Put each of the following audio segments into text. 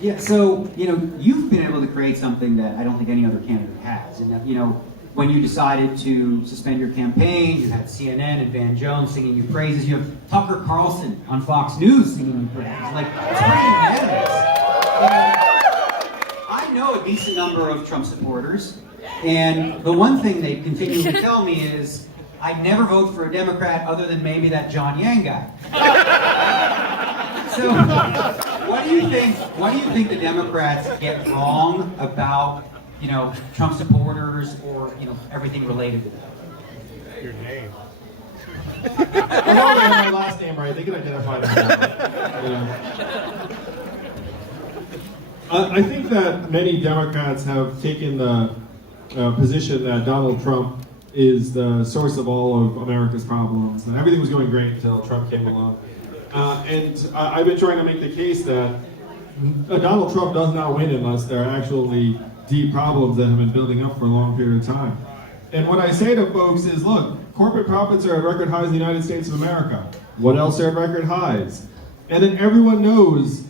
Yeah, so, you've been able to create something that I don't think any other candidate has. And, when you decided to suspend your campaign, you had CNN and Van Jones singing you praises. You have Tucker Carlson on Fox News singing you praises. Like, it's pretty unanimous. I know a decent number of Trump supporters, and the one thing they continually tell me is, I never vote for a Democrat other than maybe that John Yang guy. So, what do you think the Democrats get wrong about, Trump supporters or, everything related to that? Your name. As long as I have my last name right, they can identify themselves. I think that many Democrats have taken the position that Donald Trump is the source of all of America's problems, and everything was going great until Trump came along. And I've been trying to make the case that Donald Trump does not win unless there are actually deep problems that have been building up for a long period of time. And what I say to folks is, look, corporate profits are at record highs in the United States of America. What else are at record highs? And then everyone knows,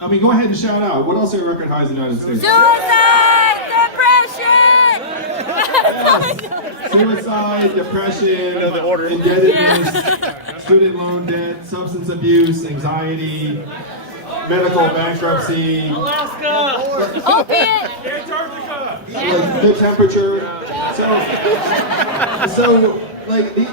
go ahead and shout out, what else are at record highs in the United States? Suicide! Depression! Suicide, depression, indebtedness, student loan debt, substance abuse, anxiety, medical bankruptcy, Alaska, opiate, Antarctica, the temperature. So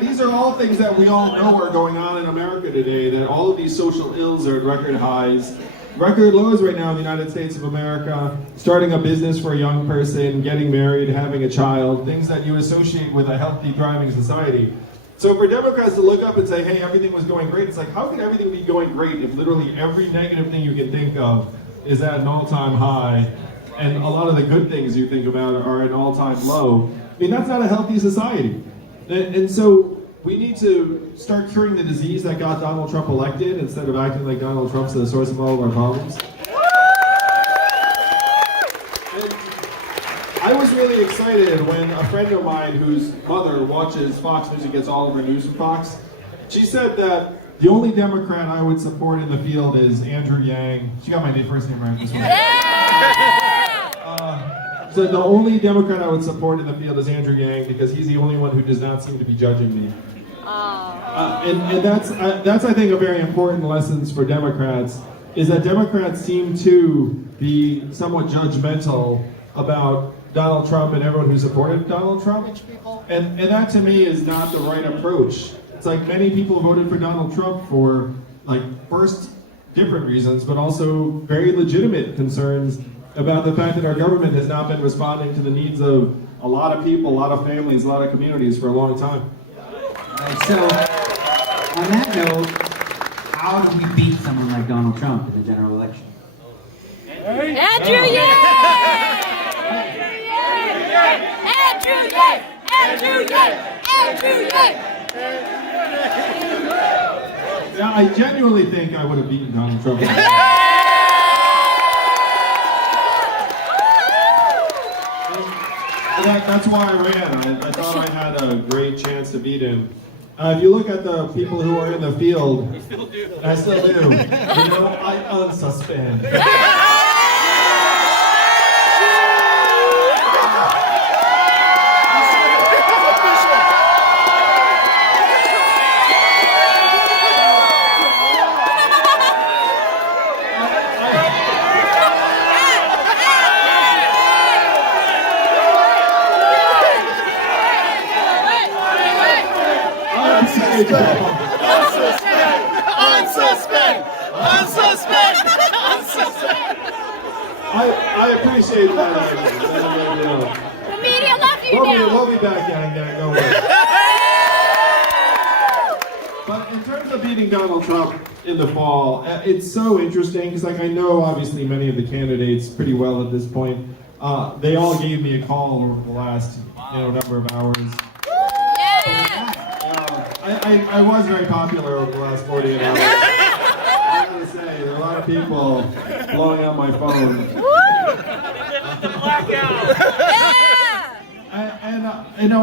these are all things that we all know are going on in America today. That all of these social ills are at record highs, record lows right now in the United States of America. Starting a business for a young person, getting married, having a child, things that you associate with a healthy, thriving society. So for Democrats to look up and say, hey, everything was going great, it's like, how can everything be going great if literally every negative thing you can think of is at an all-time high, and a lot of the good things you think about are at an all-time low? That's not a healthy society. And so we need to start curing the disease that got Donald Trump elected instead of acting like Donald Trump's the source of all of our problems. I was really excited when a friend of mine whose mother watches Fox News and gets all of her news from Fox, she said that the only Democrat I would support in the field is Andrew Yang. She got my first name right this one. So the only Democrat I would support in the field is Andrew Yang because he's the only one who does not seem to be judging me. And that's I think a very important lesson for Democrats, is that Democrats seem to be somewhat judgmental about Donald Trump and everyone who supported Donald Trump. And that to me is not the right approach. It's like many people voted for Donald Trump for first different reasons, but also very legitimate concerns about the fact that our government has not been responding to the needs of a lot of people, a lot of families, a lot of communities for a long time. Right, so, on that note, how do we beat someone like Donald Trump in the general election? Andrew Yang! Andrew Yang! Andrew Yang! Andrew Yang! Yeah, I genuinely think I would have beaten Donald Trump. That's why I ran. I thought I had a great chance to beat him. If you look at the people who are in the field, I still do. I un-suspend. I appreciate that. The media love you now. We'll be back, gang. Don't worry. But in terms of beating Donald Trump in the fall, it's so interesting because, I know obviously many of the candidates pretty well at this point. They all gave me a call over the last number of hours. I was very popular over the last 48 hours. I gotta say, there are a lot of people blowing up my phone.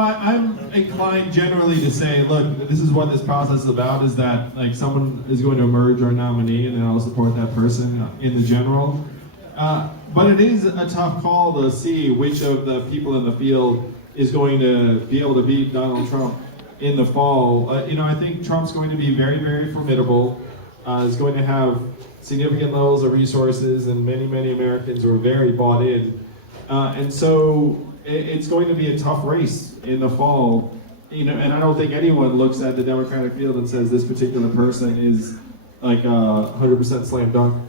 I'm inclined generally to say, look, this is what this process is about, is that someone is going to emerge or nominee and then I'll support that person in the general. But it is a tough call to see which of the people in the field is going to be able to beat Donald Trump in the fall. I think Trump's going to be very, very formidable. Is going to have significant levels of resources, and many, many Americans who are very bought in. And so it's going to be a tough race in the fall. And I don't think anyone looks at the Democratic field and says this particular person is like 100% slam dunk.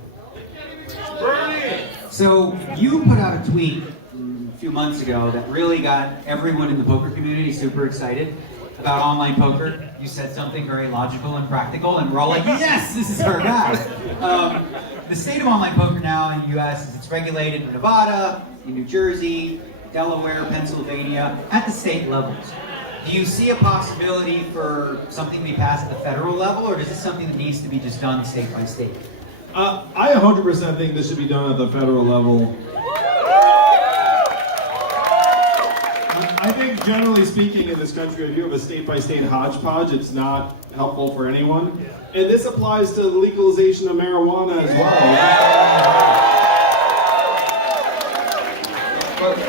So you put out a tweet a few months ago that really got everyone in the poker community super excited about online poker. You said something very logical and practical, and we're all like, yes, this is our guy. The state of online poker now in the U.S. is it's regulated in Nevada, in New Jersey, Delaware, Pennsylvania, at the state levels. Do you see a possibility for something to be passed at the federal level, or is this something that needs to be just done state by state? I 100% think this should be done at the federal level. I think generally speaking in this country, if you have a state-by-state hodgepodge, it's not helpful for anyone. And this applies to the legalization of marijuana as well.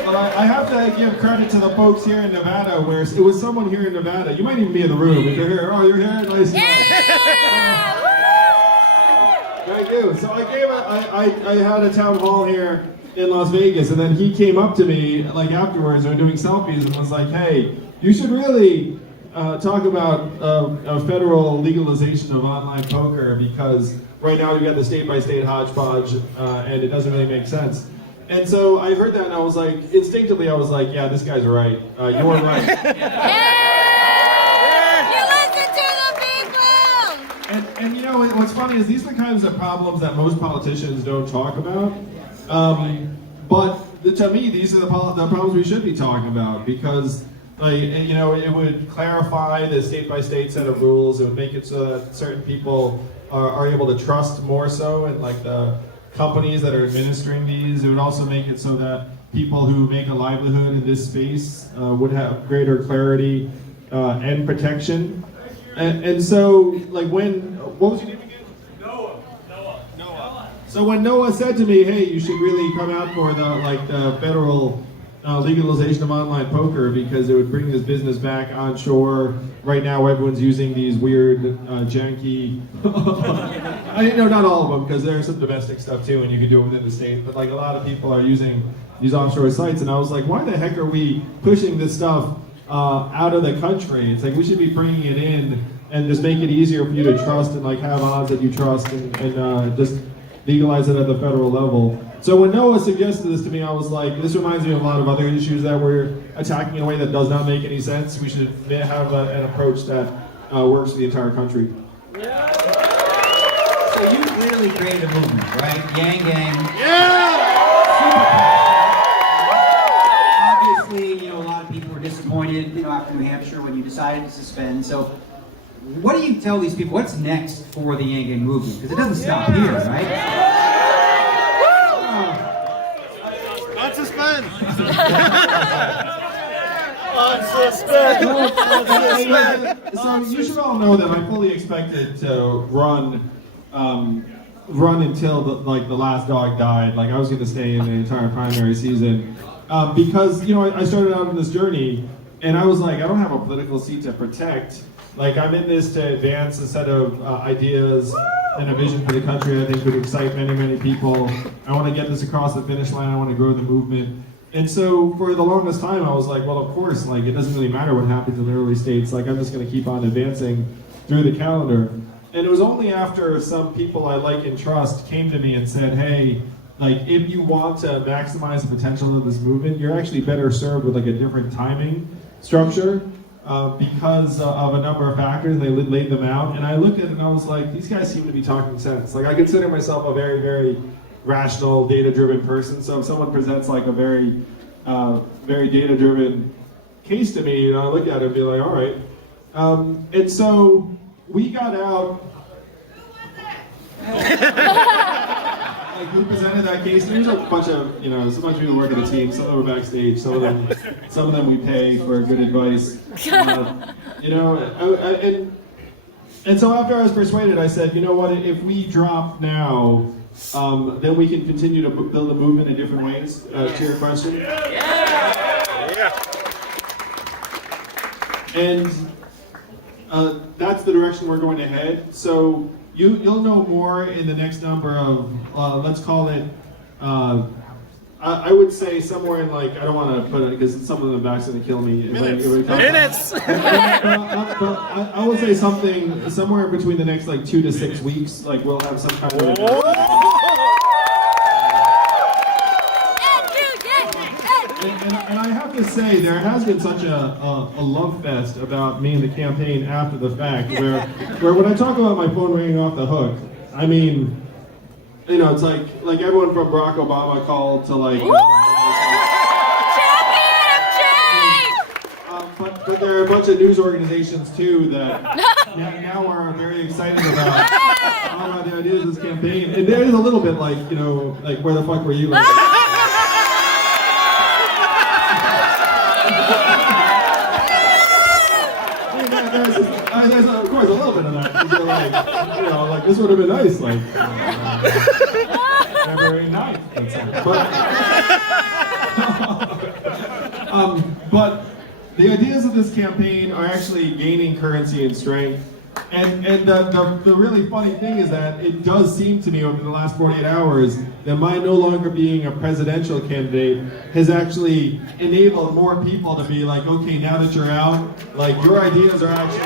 But I have to give credit to the folks here in Nevada, where it was someone here in Nevada. You might even be in the room if you're here. Oh, you're here? Nice. Thank you. So I had a town hall here in Las Vegas, and then he came up to me like afterwards, we were doing selfies, and was like, "Hey, you should really talk about a federal legalization of online poker, because right now we've got the state-by-state hodgepodge, and it doesn't really make sense." And so I heard that, and I was like, instinctively, I was like, "Yeah, this guy's right. You're right." You listen to the people! And what's funny is these are the kinds of problems that most politicians don't talk about. But to me, these are the problems we should be talking about, because it would clarify the state-by-state set of rules. It would make it so that certain people are able to trust more so in like the companies that are administering these. It would also make it so that people who make a livelihood in this space would have greater clarity and protection. And so, like what was your name again? Noah. So when Noah said to me, "Hey, you should really come out for the federal legalization of online poker, because it would bring this business back onshore. Right now, everyone's using these weird, janky." Not all of them, because there's some domestic stuff too, and you can do it within the state. But like a lot of people are using these offshore sites, and I was like, "Why the heck are we pushing this stuff out of the country? It's like we should be bringing it in and just make it easier for you to trust and like have odds that you trust, and just legalize it at the federal level." So when Noah suggested this to me, I was like, this reminds me of a lot of other issues that we're attacking in a way that does not make any sense. We should have an approach that works for the entire country. So you clearly created a movement, right? Yang Gang. Obviously, a lot of people were disappointed, after New Hampshire when you decided to suspend. So what do you tell these people? What's next for the Yang Gang movement? Because it doesn't stop here, right? Un-suspend! So you should all know that I fully expected to run until the last dog died. Like I was going to stay in the entire primary season, because I started out on this journey, and I was like, I don't have a political seat to protect. Like I'm in this to advance a set of ideas and a vision for the country I think would excite many, many people. I want to get this across the finish line. I want to grow the movement. And so for the longest time, I was like, well, of course, like it doesn't really matter what happens in the early states. Like I'm just going to keep on advancing through the calendar. And it was only after some people I like and trust came to me and said, hey, like if you want to maximize the potential of this movement, you're actually better served with like a different timing structure. Because of a number of factors, they laid them out, and I looked at it and I was like, these guys seem to be talking sense. Like I consider myself a very, very rational, data-driven person, so if someone presents like a very, very data-driven case to me, I look at it and be like, all right. And so we got out. Like who presented that case? There's a bunch of, there's a bunch of people working the team. Some of them are backstage. Some of them we pay for good advice. And so after I was persuaded, I said, you know what? If we drop now, then we can continue to build a movement in different ways. To your question. And that's the direction we're going to head. So you'll know more in the next number of, let's call it, I would say somewhere in like, I don't want to put it, because someone in the back's going to kill me. Minutes! But I will say something, somewhere between the next like 2 to 6 weeks, like we'll have some kind of... And I have to say, there has been such a love fest about me and the campaign after the fact, where when I talk about my phone ringing off the hook, I mean, you know, it's like everyone from Barack Obama called to like... But there are a bunch of news organizations too that now are very excited about the ideas of this campaign. And there is a little bit like, you know, like where the fuck were you? Like, there's of course a little bit of that. You're like, you know, like this would have been nice, like February 9th. But the ideas of this campaign are actually gaining currency and strength. And the really funny thing is that it does seem to me over the last 48 hours that my no longer being a presidential candidate has actually enabled more people to be like, okay, now that you're out, like your ideas are actually...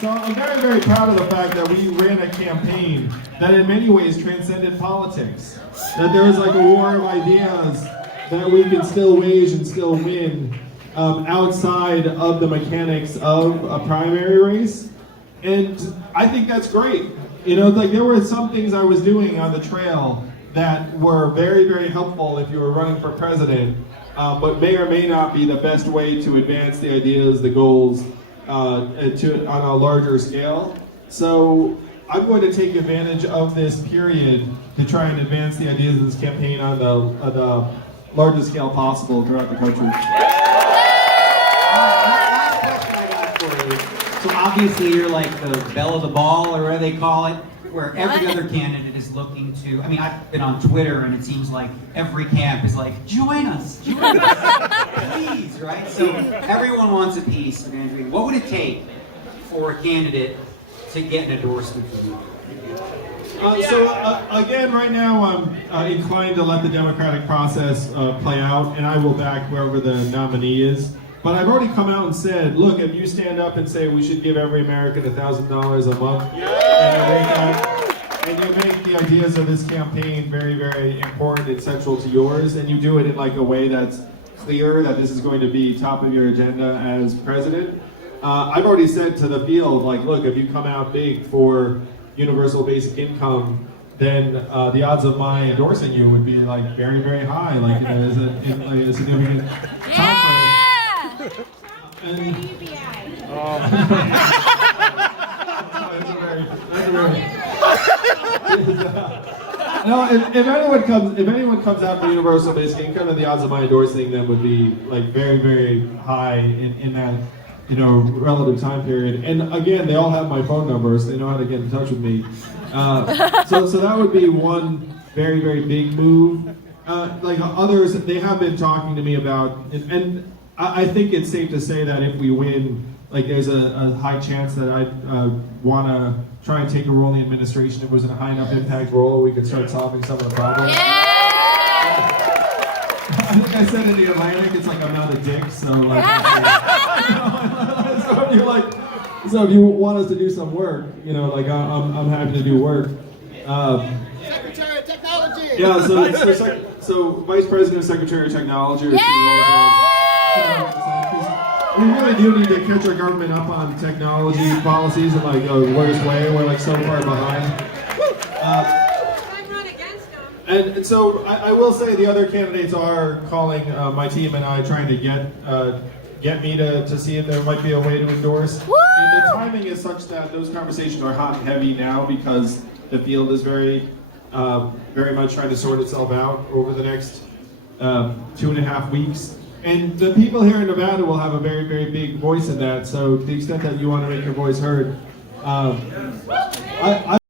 So I'm very, very proud of the fact that we ran a campaign that in many ways transcended politics. That there was like a war of ideas that we can still wage and still win outside of the mechanics of a primary race. And I think that's great. You know, like there were some things I was doing on the trail that were very, very helpful if you were running for president, but may or may not be the best way to advance the ideas, the goals, on a larger scale. So I'm going to take advantage of this period to try and advance the ideas of this campaign on the largest scale possible throughout the country. So obviously you're like the belle of the ball, or whatever they call it, where every other candidate is looking to, I mean, I've been on Twitter and it seems like every camp is like, join us, please, right? So everyone wants a piece of Andrew. What would it take for a candidate to get an endorsement from you? Again, right now I'm inclined to let the democratic process play out, and I will back wherever the nominee is. But I've already come out and said, look, if you stand up and say we should give every American $1,000 a month, and you make the ideas of this campaign very, very important and central to yours, and you do it in like a way that's clear that this is going to be top of your agenda as president, I've already said to the field, like, look, if you come out big for universal basic income, then the odds of my endorsing you would be like very, very high, like in a significant time. And, no, if anyone comes out for universal basic income, then the odds of my endorsing them would be like very, very high in that, you know, relative time period. And again, they all have my phone numbers; so they know how to get in touch with me. So that would be one very, very big move. Like others, they have been talking to me about, and I think it's safe to say that if we win, like there's a high chance that I'd want to try and take a role in the administration. If it was in a high enough impact role, we could start solving some of the problems. Yeah! I think I said in the Atlantic, it's like I'm not a dick, so like, so if you want us to do some work, you know, like I'm happy to do work. Secretary of Technology! Yeah, so Vice President, Secretary of Technology. We really do need to catch our government up on technology policies in like a worst way. We're like so far behind. And so I will say the other candidates are calling my team and I, trying to get me to see if there might be a way to endorse. And the timing is such that those conversations are hot and heavy now because the field is very much trying to sort itself out over the next 2.5 weeks. And the people here in Nevada will have a very, very big voice in that. So to the extent that you want to make your voice heard, I